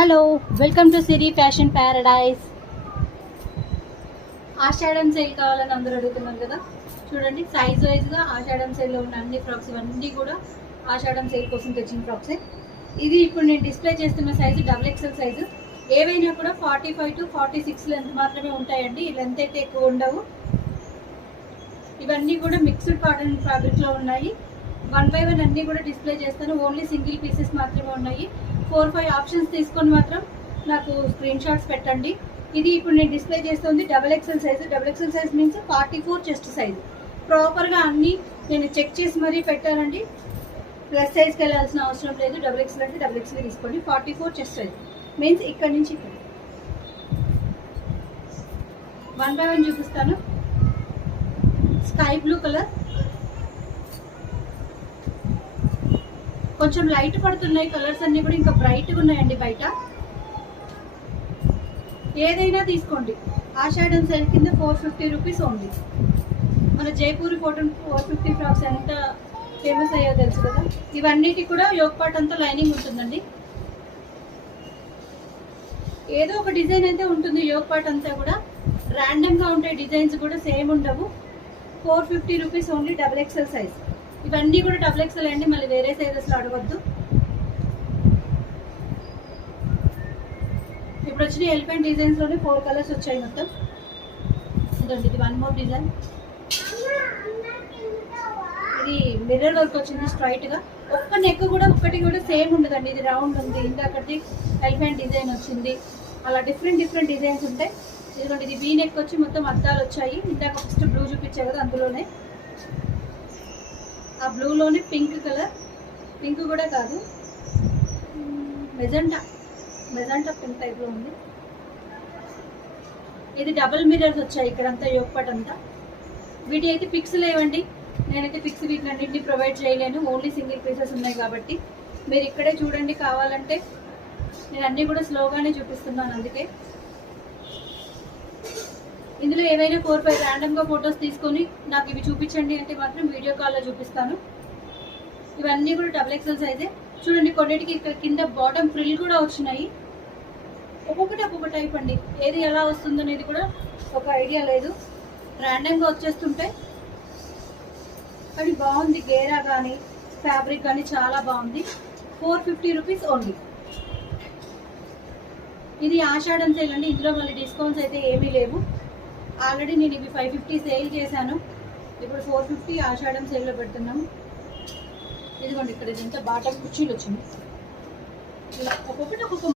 Hello, welcome to Siri fashion paradise. ఆషాఢం sale కావాలని అందరూ అడుగుతున్నారు కదా. చూడండి, సైజ్ వైజ్గా ఆషాఢం సేల్లో ఉన్న అన్ని ఫ్రాక్స్ ఇవన్నీ కూడా ఆషాఢం సేల్ కోసం తెచ్చిన ఫ్రాక్సే. ఇది ఇప్పుడు నేను డిస్ప్లే చేస్తున్న సైజు XXL సైజు. ఏవైనా కూడా 45 to 46 లెంత్ మాత్రమే ఉంటాయండి. ఈ లెంత్ అయితే ఎక్కువ ఉండవు. ఇవన్నీ కూడా మిక్స్డ్ కాటన్ ఫ్యాబ్రిక్లో ఉన్నాయి. 1 by 1 అన్నీ కూడా డిస్ప్లే చేస్తాను. ఓన్లీ సింగిల్ పీసెస్ మాత్రమే ఉన్నాయి. 4-5 ఆప్షన్స్ తీసుకొని మాత్రం నాకు స్క్రీన్ షాట్స్ పెట్టండి. ఇది ఇప్పుడు నేను డిస్ప్లే చేస్తుంది XXL size. XXL size means 44 chest size. ప్రాపర్గా అన్నీ నేను చెక్ చేసి మరీ పెట్టానండి. ప్లస్ సైజ్కి వెళ్ళాల్సిన అవసరం లేదు. XXL అంటే XXL తీసుకోండి. 44 చెస్ట్ సైజు మీన్స్ ఇక్కడ నుంచి ఇక్కడ. 1 by 1 చూపిస్తాను. స్కై బ్లూ కలర్, కొంచెం లైట్ పడుతున్నాయి కలర్స్ అన్ని కూడా, ఇంకా బ్రైట్గా ఉన్నాయండి బయట. ఏదైనా తీసుకోండి. ఆషాఢం సేల్ కింద 450 రూపీస్ ఉంది. మన జైపూరి 450 ఫ్రాక్స్ ఎంత ఫేమస్ అయ్యో తెలుసు కదా. ఇవన్నిటి కూడా యోగ్ పార్ట్ అంతా లైనింగ్ ఉంటుందండి. ఏదో ఒక డిజైన్ అయితే ఉంటుంది. యోగ్ పార్ట్ అంతా కూడా ర్యాండమ్గా ఉంటాయి. డిజైన్స్ కూడా సేమ్ ఉండవు. 450 రూపీస్ ఓన్లీ XXL సైజ్. ఇవన్నీ కూడా XXL అండి, మళ్ళీ వేరే సైజెస్లో అడగద్దు. ఇప్పుడు వచ్చిన ఎలిఫెంట్ డిజైన్స్లోనే 4 కలర్స్ వచ్చాయి మొత్తం. ఇదండి, ఇది 1 మోర్ డిజైన్. ఇది మిర్రర్ వర్క్ వచ్చింది స్ట్రైట్గా. ఒక్క నెక్ కూడా ఒక్కటి కూడా సేమ్ ఉండదండి. ఇది రౌండ్ ఉంది, ఇంకొకటి ఎలిఫెంట్ డిజైన్ వచ్చింది. అలా డిఫరెంట్ డిజైన్స్ ఉంటాయి. ఇదిగోండి, ఇది వీ నెక్ వచ్చి మొత్తం అద్దాలు వచ్చాయి. ఇందాక ఫస్ట్ బ్లూ చూపించే కదా, అందులోనే ఆ బ్లూలోనే పింక్ కలర్. పింక్ కూడా కాదు, మెజెంటా పింక్ టైప్లో ఉంది. ఇది డబుల్ మిర్రర్స్ వచ్చాయి ఇక్కడంతా, యోగ్ పార్ట్ అంతా. వీటి అయితే పిక్స్ లేవండి. నేనైతే పిక్స్ వీటిని అన్నింటినీ ప్రొవైడ్ చేయలేను. ఓన్లీ సింగిల్ పీసెస్ ఉన్నాయి కాబట్టి మీరు ఇక్కడే చూడండి. కావాలంటే నేను అన్నీ కూడా స్లోగానే చూపిస్తున్నాను, అందుకే. ఇందులో ఏవైనా 4-5 ర్యాండమ్గా ఫొటోస్ తీసుకొని నాకు ఇవి చూపించండి అంటే మాత్రం వీడియో కాల్లో చూపిస్తాను. ఇవన్నీ కూడా XXL సైజే. చూడండి, కొన్నిటికి ఇక్కడ కింద బాటమ్ ఫ్రిల్ కూడా వచ్చినాయి. ఒక్కొక్కటి టైప్ అండి. ఏది ఎలా వస్తుందో అనేది కూడా ఒక ఐడియా లేదు. ర్యాండమ్గా వచ్చేస్తుంటే కానీ బాగుంది. గేరా కానీ ఫ్యాబ్రిక్ కానీ చాలా బాగుంది. 450 రూపీస్ ఓన్లీ. ఇది ఆషాఢం సేల్ అండి. ఇందులో మళ్ళీ డిస్కౌంట్స్ అయితే ఏమీ లేవు. ఆల్రెడీ నేను ఇవి 550 సేల్ చేశాను. ఇప్పుడు 450 ఆషాఢం సేల్లో పెడుతున్నాము. ఇదిగోండి, ఇక్కడ ఇదంతా బాటమ్ కుర్చీలు వచ్చింది. ఇలా ఒక్కొక్కటి ఒక్కొక్క